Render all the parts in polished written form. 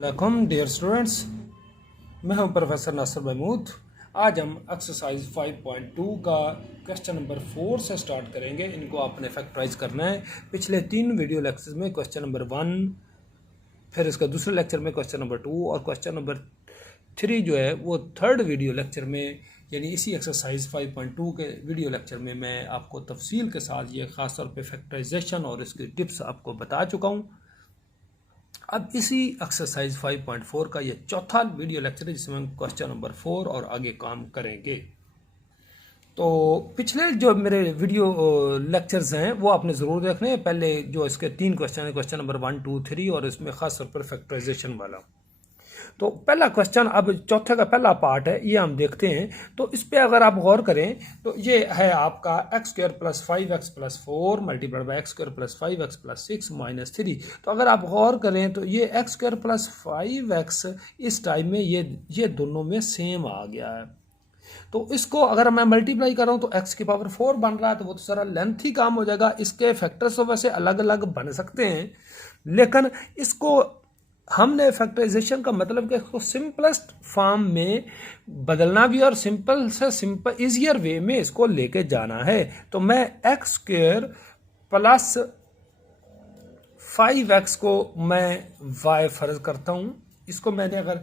Welcome dear students, मैं हूं professor Nasir Mahmood. आज हम एक्सरसाइज 5.2 का क्वेश्चन नंबर 4 से स्टार्ट करेंगे। इनको आपने फैक्टराइज करना है। पिछले 3 वीडियो लेक्चर्स में क्वेश्चन नंबर 1, फिर इसका दूसरे लेक्चर में क्वेश्चन नंबर 2 और क्वेश्चन नंबर 3 जो है वो थर्ड वीडियो लेक्चर में, यानी इसी एक्सरसाइज 5.2 के वीडियो लेक्चर में मैं आपको तफसील के साथ ये ख़ास तौर पे फैक्टराइजेशन और इसकी टिप्स आपको बता चुका हूँ। अब इसी एक्सरसाइज 5.4 का ये चौथा वीडियो लेक्चर है जिसमें हम क्वेश्चन नंबर 4 और आगे काम करेंगे। तो पिछले जो मेरे वीडियो लेक्चर्स हैं वो आपने ज़रूर देखने हैं। पहले जो इसके 3 क्वेश्चन है, क्वेश्चन नंबर 1, 2, 3 और इसमें ख़ास तौर पर फैक्टराइजेशन वाला। तो पहला क्वेश्चन, अब चौथे का पहला पार्ट है, ये हम देखते हैं। तो इस पे अगर आप गौर करें तो ये है आपका x² + 5x + 4 multiplied by x² + 5x + 6 - 3। तो अगर आप गौर करें तो ये x² + 5x इस टाइम में ये दोनों में सेम आ गया है। तो इसको अगर मैं मल्टीप्लाई कर रहा हूँ तो x की पावर 4 बन रहा है, तो वो तो सारा लेंथी काम हो जाएगा। इसके फैक्टर्स तो वैसे अलग अलग बन सकते हैं, लेकिन इसको हमने फैक्टराइजेशन का मतलब कि इसको सिंपलेस्ट फॉर्म में बदलना भी और सिंपल से सिंपल इजियर वे में इसको लेके जाना है। तो मैं x² + 5x को मैं y फर्ज करता हूँ। इसको मैंने अगर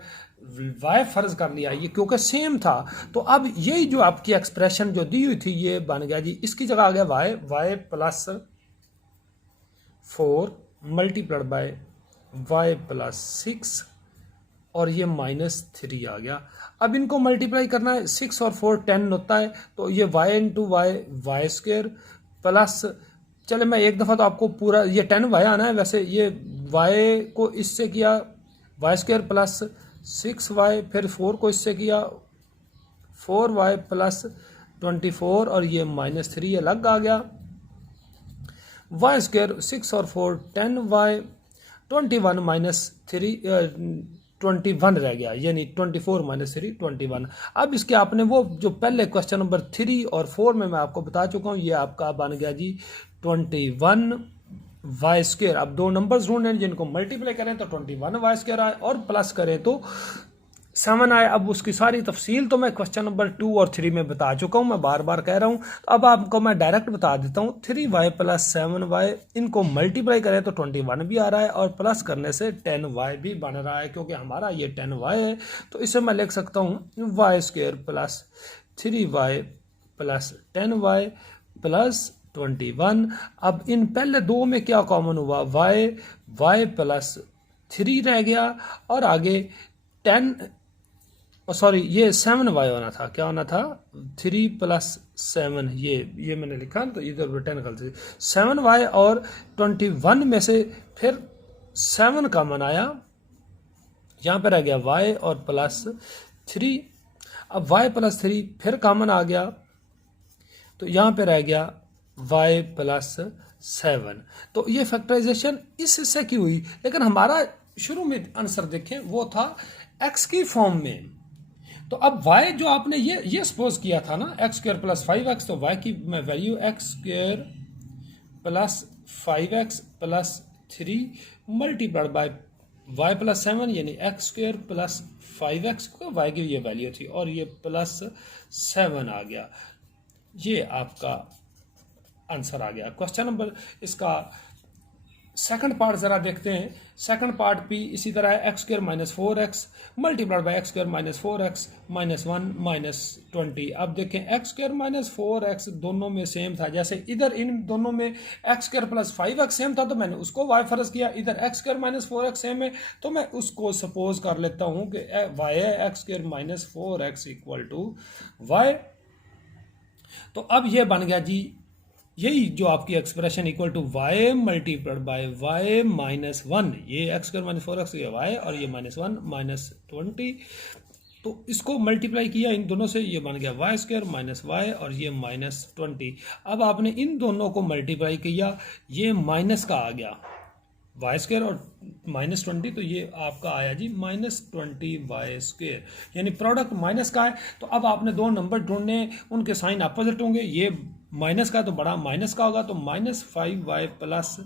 y फर्ज कर लिया, ये क्योंकि सेम था, तो अब यही जो आपकी एक्सप्रेशन जो दी हुई थी ये बन गया जी, इसकी जगह आ गया y + 4 मल्टीप्लाइड बाय y + 6 और ये -3 आ गया। अब इनको मल्टीप्लाई करना है, 6 और 4 10 होता है, तो ये y × y² प्लस, चले मैं एक दफ़ा तो आपको पूरा ये 10y आना है। वैसे ये y को इससे किया y² + 6y, फिर 4 को इससे किया 4y + 24 और ये -3 अलग आ गया। y² 6 और 4 10y, 21 - 3 21 रह गया, यानी 24 - 3 21। अब इसके आपने वो जो पहले क्वेश्चन नंबर 3 और 4 में मैं आपको बता चुका हूँ, ये आपका बन गया जी 21y²। अब दो नंबर्स ढूंढने जिनको मल्टीप्लाई करें तो 21y² आए और प्लस करें तो 7 आए। अब उसकी सारी तफसील तो मैं क्वेश्चन नंबर 2 और 3 में बता चुका हूँ, मैं बार बार कह रहा हूँ। तो अब आपको मैं डायरेक्ट बता देता हूँ। 3y + 7y इनको मल्टीप्लाई करें तो 21 भी आ रहा है और प्लस करने से 10y भी बन रहा है, क्योंकि हमारा ये 10y है। तो इसे मैं लिख सकता हूँ y² + 3y + 10y + 21। अब इन पहले दो में क्या कॉमन हुआ, y + 3 रह गया और आगे 10, सॉरी ये 7y होना था, क्या होना था 3 + 7, ये मैंने लिखा तो इधर 10 गलती, 7y और 21 में से फिर 7 कॉमन आया, यहाँ पर रह गया y और +3। अब y + 3 फिर कॉमन आ गया, तो यहाँ पे रह गया y + 7। तो ये फैक्टराइजेशन इस हिस्से की हुई, लेकिन हमारा शुरू में आंसर देखें वो था x की फॉर्म में। तो अब y जो आपने ये सपोज किया था ना, x² + 5x, तो y की मैं value x² + 5x + 3 multiplied by y + 7, यानी x² + 5x को y की ये वैल्यू थी और ये +7 आ गया। ये आपका आंसर आ गया। क्वेश्चन नंबर इसका सेकंड पार्ट जरा देखते हैं। सेकंड पार्ट भी इसी तरह है, x² - 4x multiplied by x² - 4x -1 - 20। अब देखें x² - 4x दोनों में सेम था, जैसे इधर इन दोनों में x² + 5x सेम था तो मैंने उसको y फर्ज किया, इधर x² - 4x सेम है तो मैं उसको सपोज कर लेता हूँ कि y है x² - 4x = y। तो अब ये बन गया जी, यही जो आपकी expression = y multiplied by y -1, ये x² - 4x ये y और ये -1 - 20। तो इसको मल्टीप्लाई किया इन दोनों से, ये बन गया y² - y और ये -20। अब आपने इन दोनों को मल्टीप्लाई किया, ये माइनस का आ गया y² और -20, तो ये आपका आया जी -20y², यानी प्रोडक्ट माइनस का है। तो अब आपने दो नंबर ढूंढने, उनके साइन अपोजिट होंगे, ये माइनस का तो बड़ा माइनस का होगा, तो -5y प्लस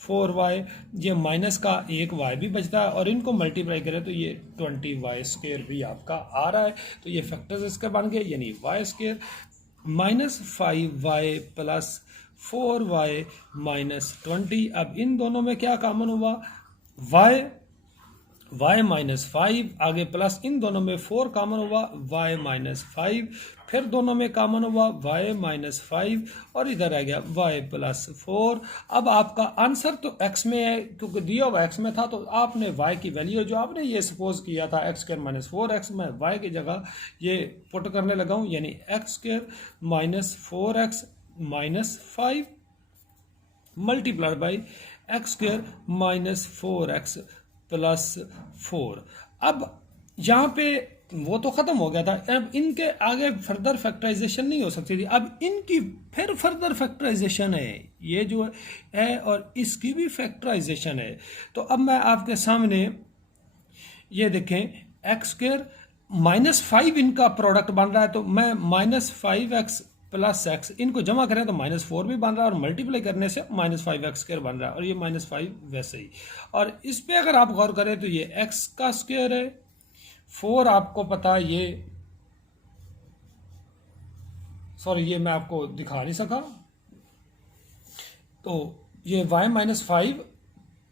4y, ये माइनस का एक y भी बचता है और इनको मल्टीप्लाई करें तो ये 20y² भी आपका आ रहा है। तो ये फैक्टर्स इसके बन गए, यानी y² -5y plus 4y minus 20। अब इन दोनों में क्या कॉमन हुआ, y -5, आगे प्लस इन दोनों में 4 कॉमन हुआ, y -5, फिर दोनों में कॉमन हुआ y -5 और इधर आ गया y प्लस 4। अब आपका आंसर तो x में है, क्योंकि दिया हुआ x में था, तो आपने y की वैल्यू जो आपने ये सपोज किया था x² -4x, मैं y की जगह ये पुट करने लगा हूँ, यानी x² -4x -5 multiplied by x² -4x plus 4। अब यहाँ पे वो तो ख़त्म हो गया था, अब इनके आगे फर्दर फैक्टराइजेशन नहीं हो सकती थी, अब इनकी फिर फर्दर फैक्टराइजेशन है, ये जो है और इसकी भी फैक्टराइजेशन है। तो अब मैं आपके सामने ये देखें, x² -5 इनका प्रोडक्ट बन रहा है, तो मैं -5x प्लस x इनको जमा करें तो -4 भी बन रहा है और मल्टीप्लाई करने से -5x² बन रहा है और ये -5 वैसे ही। और इस पे अगर आप गौर करें तो ये x का स्क्वायर है, 4 आपको पता है ये, सॉरी ये मैं आपको दिखा नहीं सका, तो ये y -5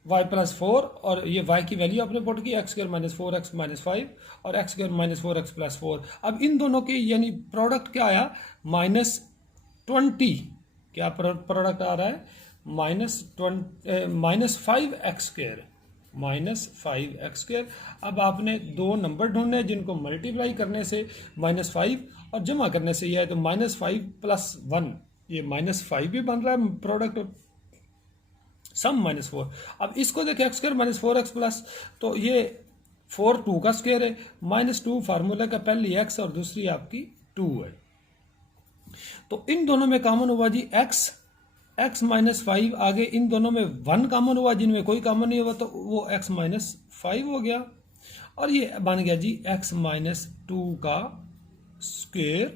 y प्लस 4 और ये y की वैल्यू आपने पुट की x² -4x -5 और x² -4x प्लस 4। अब इन दोनों के यानी प्रोडक्ट क्या आया, -20, क्या प्रोडक्ट आ रहा है, -5x²। अब आपने दो नंबर ढूंढने जिनको मल्टीप्लाई करने से -5 और जमा करने से यह है, तो -5 प्लस 1, ये -5 भी बन रहा है प्रोडक्ट, सम -4। अब इसको देखें x² -4x प्लस, तो ये 4 2 का स्क्वायर है, -2 फार्मूला का पहली x और दूसरी आपकी 2 है। तो इन दोनों में कॉमन हुआ जी x -5, आगे इन दोनों में 1 कॉमन हुआ, जिनमें कोई कॉमन नहीं हुआ तो वो x -5 हो गया और ये बन गया जी x -2 का स्क्वायर।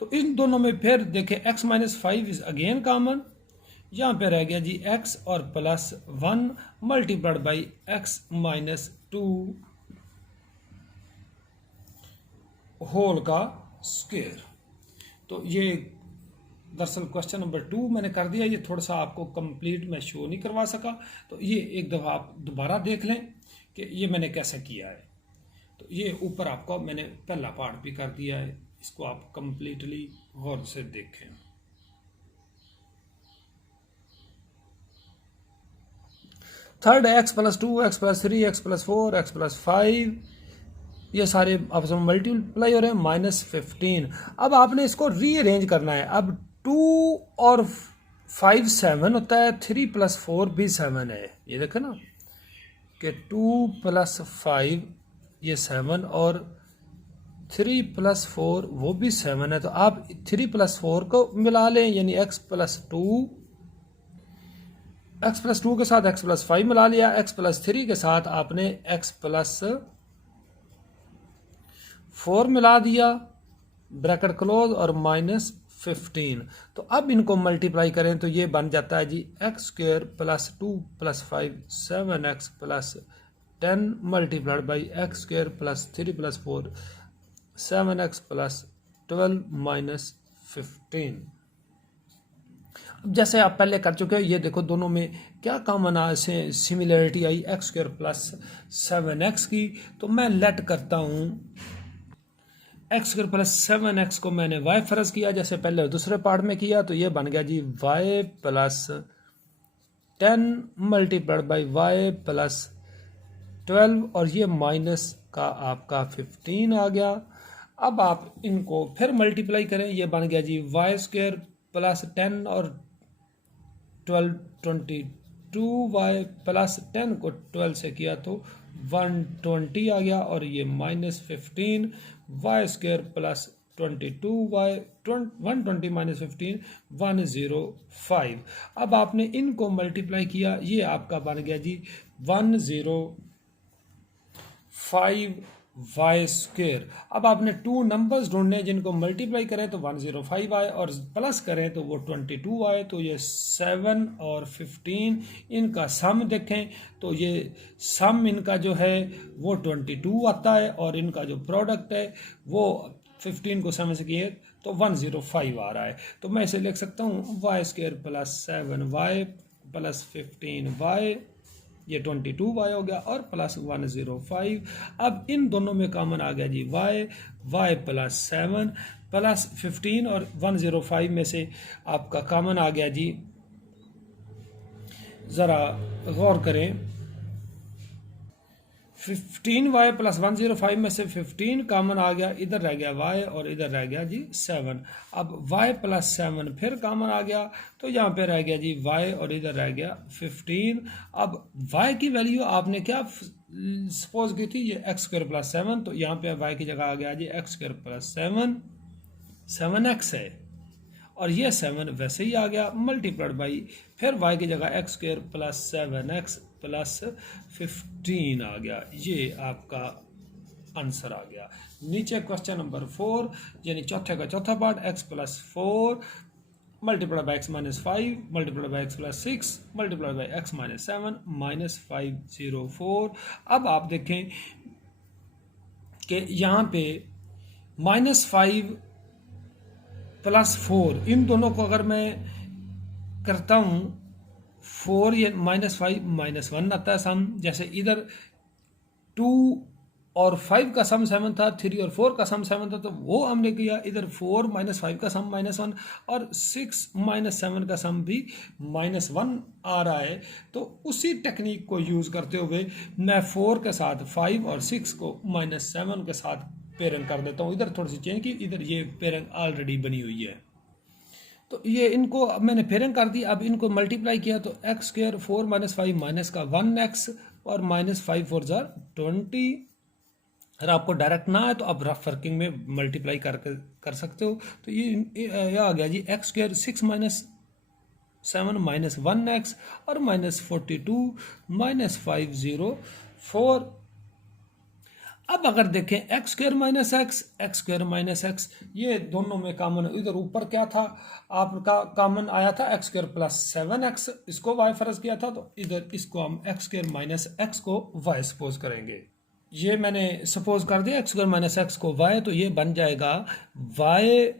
तो इन दोनों में फिर देखें x -5 इज अगेन कॉमन, यहाँ पे रह गया जी x और plus 1 multiplied by x -2 whole का स्क्वायर। तो ये दरअसल क्वेश्चन नंबर 2 मैंने कर दिया, ये थोड़ा सा आपको कंप्लीट मैं शो नहीं करवा सका, तो ये एक दफ़ा आप दोबारा देख लें कि ये मैंने कैसे किया है। तो ये ऊपर आपको मैंने पहला पार्ट भी कर दिया है, इसको आप कंप्लीटली गौर से देखें। Third x plus 2 x plus 3 x plus 4 x plus 5, ये सारे आपस में मल्टीप्लाई हो रहे हैं, -15। अब आपने इसको रीअरेंज करना है। अब 2 और 5 7 होता है, 3 प्लस 4 भी 7 है, ये देखें ना कि 2 प्लस 5 ये 7 और 3 प्लस 4 वो भी 7 है। तो आप 3 प्लस 4 को मिला लें, यानी x प्लस 2 के साथ x प्लस 5 मिला लिया, x प्लस 3 के साथ आपने x प्लस 4 मिला दिया, ब्रैकेट क्लोज और -15। तो अब इनको मल्टीप्लाई करें तो ये बन जाता है जी x² plus 2 plus 5 7x plus 10 multiplied by x² plus 3 plus 4 7x plus 12 -15। अब जैसे आप पहले कर चुके हो, ये देखो दोनों में क्या कॉमन से सिमिलरिटी आई, x² प्लस 7x की। तो मैं लेट करता हूँ x² प्लस 7x को मैंने y फर्ज किया जैसे पहले दूसरे पार्ट में किया, तो ये बन गया जी y plus 10 multiplied by y plus 12 और ये माइनस का आपका 15 आ गया। अब आप इनको फिर मल्टीप्लाई करें, ये बन गया जी y² प्लस 10 और 12 22y प्लस 10 को 12 से किया तो 120 आ गया और ये -15 y² प्लस 22y 120 -15 105। अब आपने इनको मल्टीप्लाई किया, ये आपका बन गया जी 105 वाई स्क्वेयर। अब आपने टू नंबर्स ढूंढने जिनको मल्टीप्लाई करें तो 105 आए और प्लस करें तो वो 22 आए। तो ये 7 और 15 इनका सम देखें तो ये सम इनका जो है वो 22 आता है और इनका जो प्रोडक्ट है वो 15 को 7 से किए तो 105 आ रहा है। तो मैं इसे लिख सकता हूँ Y square plus 7y plus 15y, ये 22y हो गया और प्लस 105। अब इन दोनों में कॉमन आ गया जी y प्लस 7 प्लस 15 और 105 में से आपका कॉमन आ गया जी, ज़रा गौर करें, 15y प्लस 105 में से 15 कॉमन आ गया, इधर रह गया y और इधर रह गया जी 7। अब y प्लस 7 फिर कॉमन आ गया तो यहाँ पे रह गया जी y और इधर रह गया 15। अब y की वैल्यू आपने क्या सपोज की थी, ये एक्स स्क्वायर प्लस 7, तो यहाँ पे y की जगह आ गया जी एक्स स्क्वायर प्लस 7x है और ये 7 वैसे ही आ गया मल्टीप्लाइड बाई फिर y की जगह x square plus 7x plus 15 आ गया। ये आपका आंसर आ गया। नीचे क्वेश्चन नंबर 4 यानी चौथे का चौथा part, x plus 4 multiplied by x minus 5 multiplied by x plus 6 multiplied by x minus 7 minus 504। अब आप देखें कि यहाँ पे -5 प्लस 4 इन दोनों को अगर मैं करता हूँ 4 या -5 -1 आता है सम, जैसे इधर 2 और 5 का सम 7 था, 3 और 4 का सम 7 था, तो वो हमने किया। इधर 4 -5 का सम -1 और 6 -7 का सम भी -1 आ रहा है। तो उसी टेक्निक को यूज़ करते हुए मैं 4 के साथ 5 और 6 को -7 के साथ पेयरिंग कर देता हूँ। इधर थोड़ी सी चेंज की, इधर ये पेयरिंग ऑलरेडी बनी हुई है। तो ये इनको अब मैंने पेयरिंग कर दी। अब इनको मल्टीप्लाई किया तो एक्स स्क्वायर 4 माइनस 5 माइनस का 1x और -5 4 जार 20। अगर आपको डायरेक्ट ना है तो आप रफ वर्किंग में मल्टीप्लाई कर सकते हो। तो ये आ गया जी x square 6 minus 7 minus 1x और -42 -504। अब अगर देखें एक्स स्क्वायर माइनस एक्स ये दोनों में कॉमन, इधर ऊपर क्या था आपका कॉमन आया था एक्स स्क्वायर प्लस 7x, इसको y फर्ज किया था, तो इधर इसको हम एक्स स्क्वायर माइनस एक्स को y सपोज करेंगे। ये मैंने सपोज कर दिया एक्स स्क्वायर माइनस एक्स को y, तो ये बन जाएगा y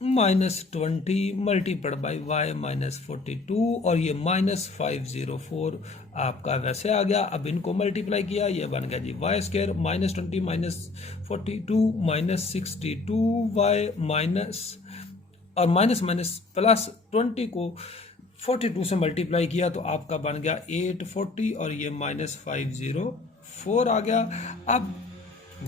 -20 मल्टीप्लाइड बाई y -42 और ये -504 आपका वैसे आ गया। अब इनको मल्टीप्लाई किया, ये बन गया जी y स्क्वायर -20 -42 -62y माइनस और माइनस माइनस प्लस 20 को 42 से मल्टीप्लाई किया तो आपका बन गया 840 और ये -504 आ गया। अब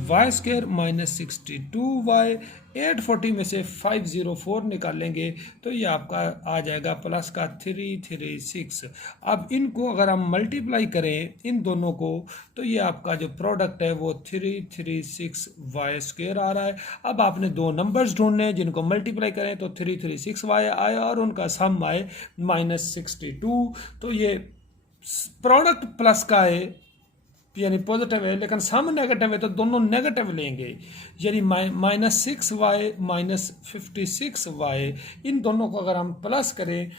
y स्क्वायर -62y 840 में से 504 निकालेंगे तो ये आपका आ जाएगा प्लस का 336। अब इनको अगर हम मल्टीप्लाई करें इन दोनों को तो ये आपका जो प्रोडक्ट है वो 336y स्क्वायर आ रहा है। अब आपने दो नंबर्स ढूंढने हैं जिनको मल्टीप्लाई करें तो 336y आए और उनका सम आए -62। तो ये प्रोडक्ट प्लस का है यानी पॉजिटिव है, लेकिन सम नेगेटिव है तो दोनों नेगेटिव लेंगे, यानी -6y -56y इन दोनों को अगर हम प्लस करें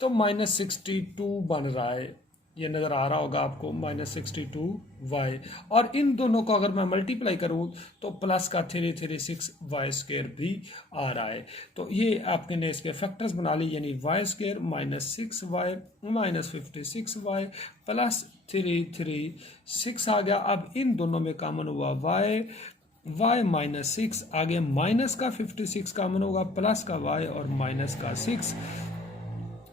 तो -62 बन रहा है। ये नज़र आ रहा होगा आपको -62y, और इन दोनों को अगर मैं मल्टीप्लाई करूँ तो प्लस का 336y स्क्वायर भी आ रहा है। तो ये आपने इसके फैक्टर्स बना ली, यानी y square -6y -56y plus 336 आ गया। अब इन दोनों में कॉमन हुआ y -6, आगे माइनस का 56 कॉमन होगा, प्लस का y और माइनस का 6,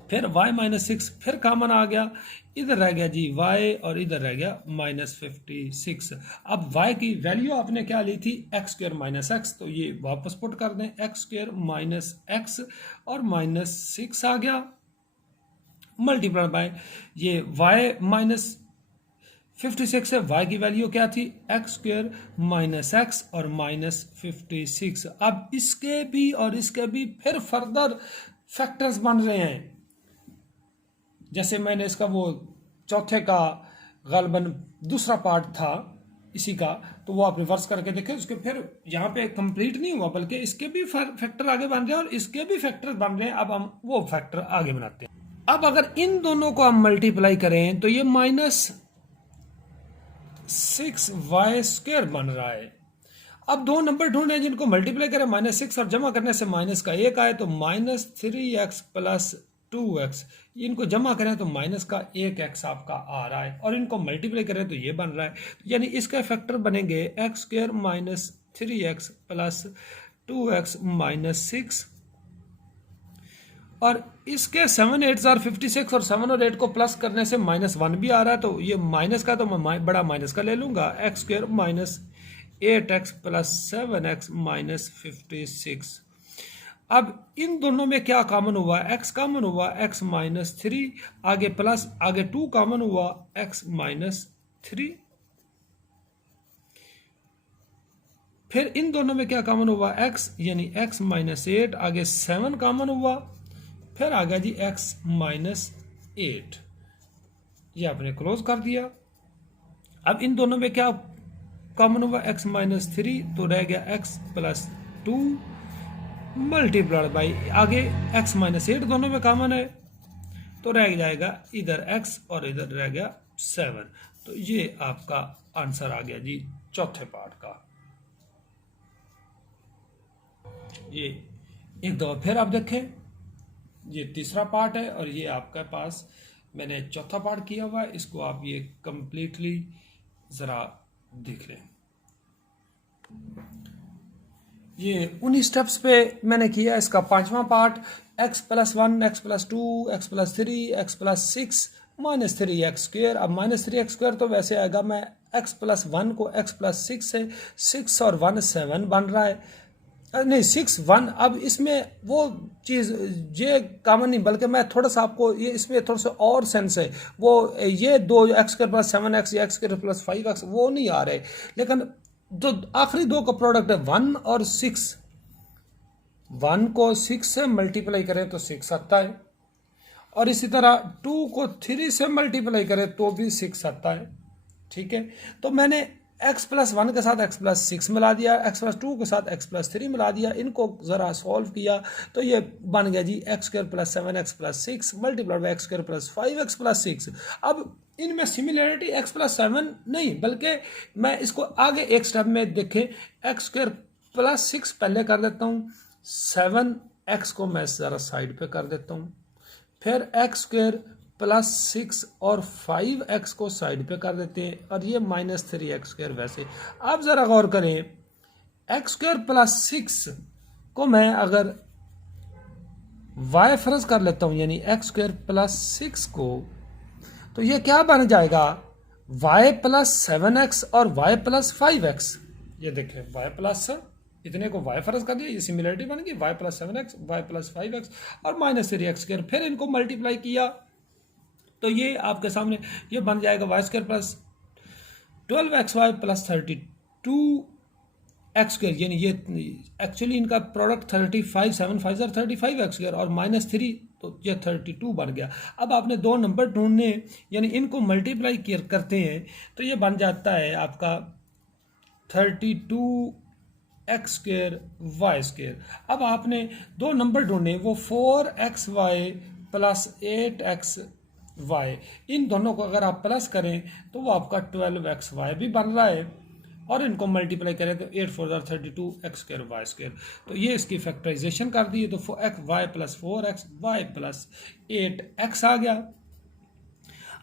फिर y -6 फिर कॉमन आ गया, इधर रह गया जी y और इधर रह गया -56। अब y की वैल्यू आपने क्या ली थी एक्स स्क्वायर माइनस एक्स, तो ये वापस पुट कर दें एक्स स्क्वायर माइनस एक्स और -6 आ गया मल्टीप्लाई बाय ये y -56 है, y की वैल्यू क्या थी एक्स स्क्वायर माइनस एक्स और -56। अब इसके भी और इसके भी फिर फर्दर फैक्टर्स बन रहे हैं, जैसे मैंने इसका वो चौथे का गलबन दूसरा पार्ट था इसी का, तो वो आप रिवर्स करके देखें। उसके फिर यहाँ पे कंप्लीट नहीं हुआ, बल्कि इसके भी फैक्टर आगे बन रहे हैं और इसके भी फैक्टर बन रहे हैं। अब हम वो फैक्टर आगे बनाते हैं। अब अगर इन दोनों को हम मल्टीप्लाई करें तो ये -6y² बन रहा है। अब दो नंबर ढूंढे जिनको मल्टीप्लाई करें -6 और जमा करने से माइनस का 1 आए, तो -3x + 2x, इनको जमा करें तो माइनस का 1x आपका आ रहा है, और इनको मल्टीप्लाई करें तो ये बन रहा है। यानी इसके फैक्टर बनेंगे x² - 3x + 2x - 6, और इसके 7 8 are 56 और 7 और 8 को प्लस करने से -1 भी आ रहा है, तो ये माइनस का तो मैं बड़ा माइनस का ले लूंगा, x² - 8x + 7x - 56। अब इन दोनों में क्या कॉमन हुआ? x कॉमन हुआ, x - 3, आगे प्लस, आगे 2 कॉमन हुआ, x - 3। फिर इन दोनों में क्या कॉमन हुआ? x, यानी x - 8, आगे 7 कॉमन हुआ, फिर आ गया जी x - 8, ये आपने क्लोज कर दिया। अब इन दोनों में क्या कॉमन हुआ? x - 3, तो रह गया x + 2 मल्टीप्लाइड बाई, आगे x - 8 दोनों में कॉमन है, तो रह जाएगा इधर x और इधर रह गया 7। तो ये आपका आंसर आ गया जी चौथे पार्ट का। ये एक दफा फिर आप देखें, ये तीसरा पार्ट है और ये आपके पास मैंने चौथा पार्ट किया हुआ है। इसको आप ये कंप्लीटली जरा देख लें। ये 19 स्टेप्स पे मैंने किया। इसका पांचवा part, x + 1, x + 2, x + 3, x + 6 - 3x²। अब -3x² तो वैसे आएगा, मैं x + 1 को x + 6 से 6 और 1 7 बन रहा है, नहीं 6 1। अब इसमें वो चीज़ ये कॉमन नहीं, बल्कि मैं थोड़ा सा आपको ये इसमें थोड़ा सा और सेंस है, वो ये 2x² + 7x या x² + 5x वो नहीं आ रहे, लेकिन जो आखिरी दो का प्रोडक्ट है 1 और 6, 1 को 6 से मल्टीप्लाई करें तो 6 आता है, और इसी तरह 2 को 3 से मल्टीप्लाई करें तो भी 6 आता है। ठीक है, तो मैंने x + 1 के साथ x + 6 मिला दिया, x + 2 के साथ x + 3 मिला दिया, इनको ज़रा सॉल्व किया तो ये बन गया जी x² + 7x + 6 multiplied by x² + 5x + 6। अब इनमें सिमिलरिटी x + 7 नहीं, बल्कि मैं इसको आगे एक स्टेप में देखें, x² + 6 पहले कर देता हूँ, 7x को मैं ज़रा साइड पे कर देता हूँ, फिर x² + 6 और 5x को साइड पे कर देते हैं, और ये -3x² वैसे। अब ज़रा गौर करें, x² + 6 को मैं अगर y फर्ज कर लेता हूँ, यानी x² + 6 को, तो ये क्या बन जाएगा? y + 7x और y + 5x। ये देखें, y प्लस इतने को y फर्ज कर दिया, ये सिमिलरिटी बन गई, y + 7x, y + 5x और -3x²। फिर इनको मल्टीप्लाई किया तो ये आपके सामने ये बन जाएगा y² + 12xy + 32x², यानी ये एक्चुअली इनका प्रोडक्ट 35, 7 5 35x² और -3, तो ये 32 बन गया। अब आपने दो नंबर ढूंढने, यानी इनको मल्टीप्लाई करते हैं तो ये बन जाता है आपका 32x² y²। अब आपने दो नंबर ढूंढे, वो 4xy + 8xy, इन दोनों को अगर आप प्लस करें तो वो आपका 12xy भी बन रहा है, और इनको मल्टीप्लाई करें तो 8 4 32 x² y²। तो ये इसकी फैक्टराइजेशन कर दी, तो y + 4x y + 8x आ गया।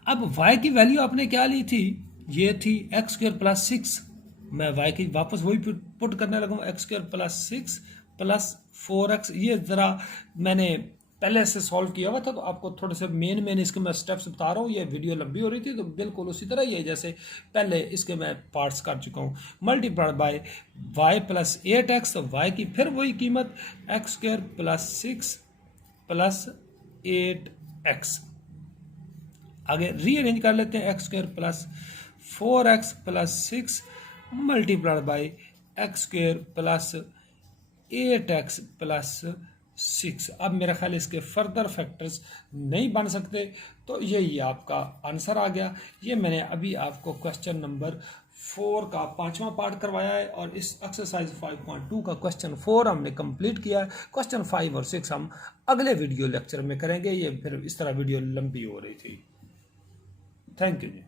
अब y की वैल्यू आपने क्या ली थी? ये थी x² + 6, मैं y की वापस वही पुट करने लगा, x² + 6 + 4x। ये ज़रा मैंने पहले से सॉल्व किया हुआ था, तो आपको थोड़े से मेन इसके मैं स्टेप्स बता रहा हूँ। ये वीडियो लंबी हो रही थी, तो बिल्कुल उसी तरह ही है जैसे पहले इसके मैं पार्ट्स कर चुका हूँ। मल्टीप्लाइड बाय y + 8x, तो y की फिर वही कीमत x² + 6 + 8x। आगे रीअरेंज कर लेते हैं, x² + 4x + 6 multiplied by x² + 8x + 6। अब मेरा ख्याल इसके फर्दर फैक्टर्स नहीं बन सकते, तो यही आपका आंसर आ गया। ये मैंने अभी आपको क्वेश्चन नंबर 4 का 5वां पार्ट करवाया है और इस एक्सरसाइज 5.2 का क्वेश्चन 4 हमने कंप्लीट किया है। क्वेश्चन 5 और 6 हम अगले वीडियो लेक्चर में करेंगे। ये फिर इस तरह वीडियो लंबी हो रही थी। Thank you ji.